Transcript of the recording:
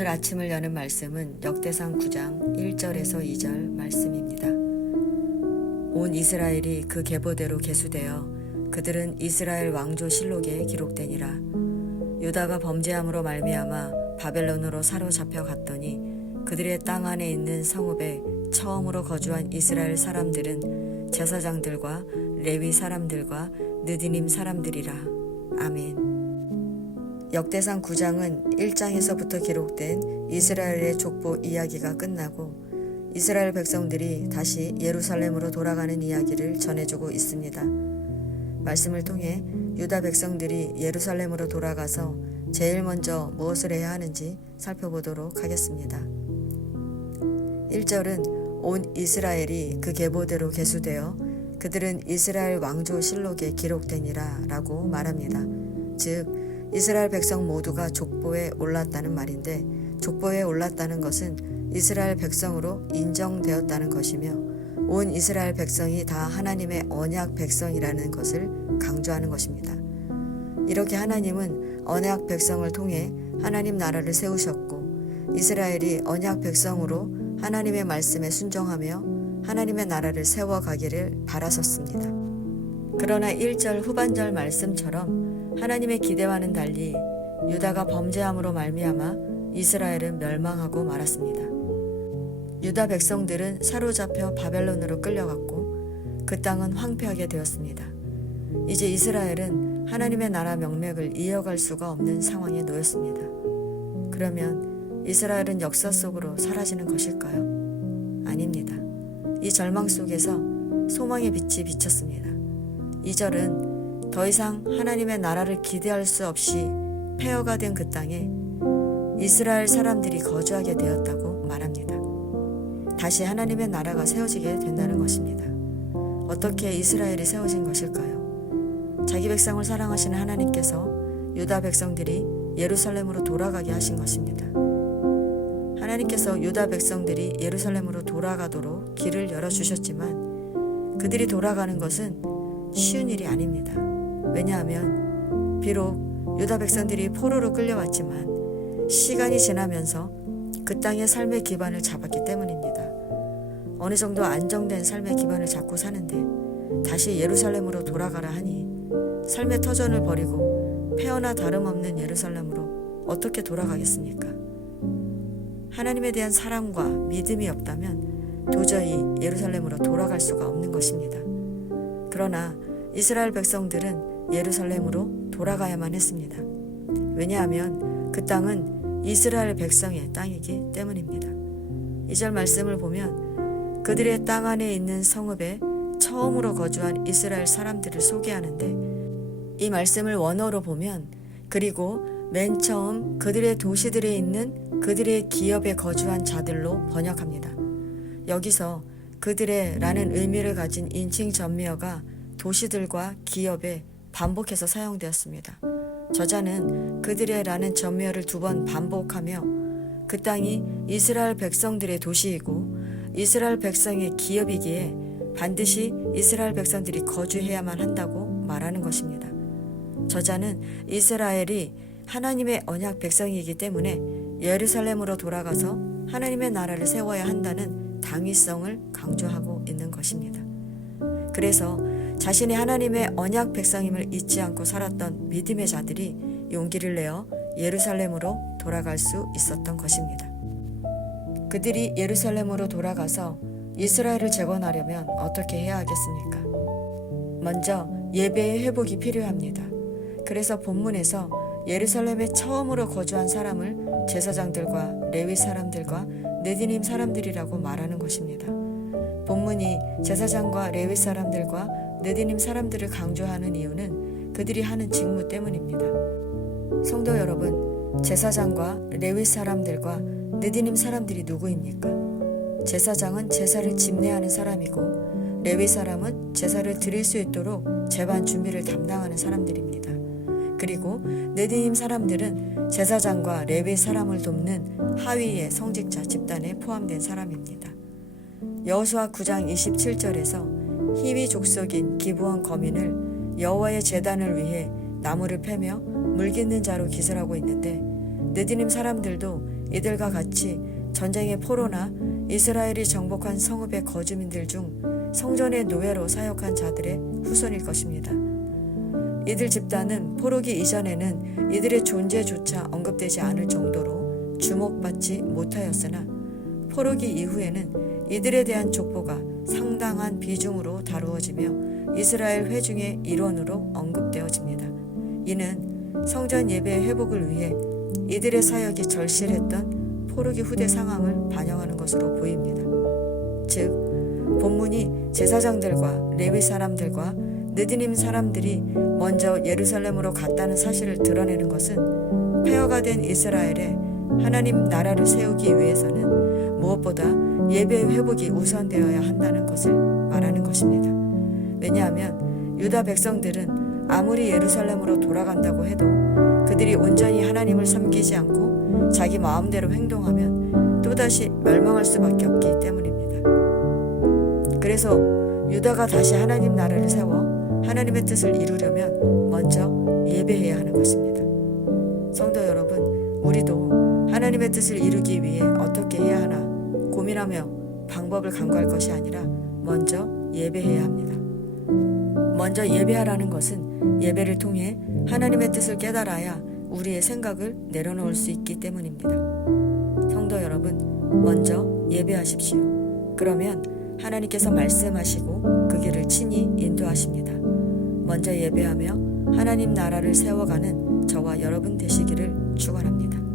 오늘 아침을 여는 말씀은 역대상 9장 1절에서 2절 말씀입니다. 온 이스라엘이 그 계보대로 계수되어 그들은 이스라엘 왕조 실록에 기록되니라. 유다가 범죄함으로 말미암아 바벨론으로 사로잡혀 갔더니 그들의 땅 안에 있는 성읍에 처음으로 거주한 이스라엘 사람들은 제사장들과 레위 사람들과 느디님 사람들이라. 아멘. 역대상 9장은 1장에서부터 기록된 이스라엘의 족보 이야기가 끝나고 이스라엘 백성들이 다시 예루살렘으로 돌아가는 이야기를 전해주고 있습니다. 말씀을 통해 유다 백성들이 예루살렘으로 돌아가서 제일 먼저 무엇을 해야 하는지 살펴보도록 하겠습니다. 1절은 온 이스라엘이 그 계보대로 계수되어 그들은 이스라엘 왕조 실록에 기록되니라 라고 말합니다. 즉 이스라엘 백성 모두가 족보에 올랐다는 말인데, 족보에 올랐다는 것은 이스라엘 백성으로 인정되었다는 것이며 온 이스라엘 백성이 다 하나님의 언약 백성이라는 것을 강조하는 것입니다. 이렇게 하나님은 언약 백성을 통해 하나님 나라를 세우셨고 이스라엘이 언약 백성으로 하나님의 말씀에 순종하며 하나님의 나라를 세워가기를 바라셨습니다. 그러나 1절 후반절 말씀처럼 하나님의 기대와는 달리 유다가 범죄함으로 말미암아 이스라엘은 멸망하고 말았습니다. 유다 백성들은 사로잡혀 바벨론으로 끌려갔고 그 땅은 황폐하게 되었습니다. 이제 이스라엘은 하나님의 나라 명맥을 이어갈 수가 없는 상황에 놓였습니다. 그러면 이스라엘은 역사 속으로 사라지는 것일까요? 아닙니다. 이 절망 속에서 소망의 빛이 비쳤습니다. 2절은 더 이상 하나님의 나라를 기대할 수 없이 폐허가 된 그 땅에 이스라엘 사람들이 거주하게 되었다고 말합니다. 다시 하나님의 나라가 세워지게 된다는 것입니다. 어떻게 이스라엘이 세워진 것일까요? 자기 백성을 사랑하시는 하나님께서 유다 백성들이 예루살렘으로 돌아가게 하신 것입니다. 하나님께서 유다 백성들이 예루살렘으로 돌아가도록 길을 열어주셨지만 그들이 돌아가는 것은 쉬운 일이 아닙니다. 왜냐하면 비록 유다 백성들이 포로로 끌려왔지만 시간이 지나면서 그 땅의 삶의 기반을 잡았기 때문입니다. 어느 정도 안정된 삶의 기반을 잡고 사는데 다시 예루살렘으로 돌아가라 하니 삶의 터전을 버리고 폐허나 다름없는 예루살렘으로 어떻게 돌아가겠습니까? 하나님에 대한 사랑과 믿음이 없다면 도저히 예루살렘으로 돌아갈 수가 없는 것입니다. 그러나 이스라엘 백성들은 예루살렘으로 돌아가야만 했습니다. 왜냐하면 그 땅은 이스라엘 백성의 땅이기 때문입니다. 2절 말씀을 보면 그들의 땅 안에 있는 성읍에 처음으로 거주한 이스라엘 사람들을 소개하는데 이 말씀을 원어로 보면 그리고 맨 처음 그들의 도시들에 있는 그들의 기업에 거주한 자들로 번역합니다. 여기서 그들의 라는 의미를 가진 인칭 전미어가 도시들과 기업에 반복해서 사용되었습니다. 저자는 그들의 라는 전미어를 2번 반복하며 그 땅이 이스라엘 백성들의 도시이고 이스라엘 백성의 기업이기에 반드시 이스라엘 백성들이 거주해야만 한다고 말하는 것입니다. 저자는 이스라엘이 하나님의 언약 백성이기 때문에 예루살렘으로 돌아가서 하나님의 나라를 세워야 한다는 당위성을 강조하고 있는 것입니다. 그래서 자신이 하나님의 언약 백성임을 잊지 않고 살았던 믿음의 자들이 용기를 내어 예루살렘으로 돌아갈 수 있었던 것입니다. 그들이 예루살렘으로 돌아가서 이스라엘을 재건하려면 어떻게 해야 하겠습니까? 먼저 예배의 회복이 필요합니다. 그래서 본문에서 예루살렘에 처음으로 거주한 사람을 제사장들과 레위 사람들과 느디님 사람들이라고 말하는 것입니다. 본문이 제사장과 레위 사람들과 느디님 사람들을 강조하는 이유는 그들이 하는 직무 때문입니다. 성도 여러분, 제사장과 레위 사람들과 느디님 사람들이 누구입니까? 제사장은 제사를 집례하는 사람이고 레위 사람은 제사를 드릴 수 있도록 제반 준비를 담당하는 사람들입니다. 그리고 느디님 사람들은 제사장과 레위 사람을 돕는 하위의 성직자 집단에 포함된 사람입니다. 여호수아 9장 27절에서 히위 족속인 기브온 거민을 여호와의 제단을 위해 나무를 패며 물 깃는 자로 기술하고 있는데 느디님 사람들도 이들과 같이 전쟁의 포로나 이스라엘이 정복한 성읍의 거주민들 중 성전의 노예로 사역한 자들의 후손일 것입니다. 이들 집단은 포로기 이전에는 이들의 존재조차 언급되지 않을 정도로 주목받지 못하였으나 포로기 이후에는 이들에 대한 족보가 상당한 비중으로 다루어지며 이스라엘 회중의 일원으로 언급되어집니다. 이는 성전 예배의 회복을 위해 이들의 사역이 절실했던 포로기 후대 상황을 반영하는 것으로 보입니다. 즉, 본문이 제사장들과 레위 사람들과 느디님 사람들이 먼저 예루살렘으로 갔다는 사실을 드러내는 것은 폐허가 된 이스라엘에 하나님 나라를 세우기 위해서는 무엇보다 예배의 회복이 우선되어야 한다는 것을 말하는 것입니다. 왜냐하면 유다 백성들은 아무리 예루살렘으로 돌아간다고 해도 그들이 온전히 하나님을 섬기지 않고 자기 마음대로 행동하면 또다시 멸망할 수밖에 없기 때문입니다. 그래서 유다가 다시 하나님 나라를 세워 하나님의 뜻을 이루려면 먼저 예배해야 하는 것입니다. 성도 여러분, 우리도 하나님의 뜻을 이루기 위해 어떻게 해야 하나 고민하며 방법을 강구할 것이 아니라 먼저 예배해야 합니다. 먼저 예배하라는 것은 예배를 통해 하나님의 뜻을 깨달아야 우리의 생각을 내려놓을 수 있기 때문입니다. 성도 여러분, 먼저 예배하십시오. 그러면 하나님께서 말씀하시고 그 길을 친히 인도하십니다. 먼저 예배하며 하나님 나라를 세워가는 저와 여러분 되시기를 축원합니다.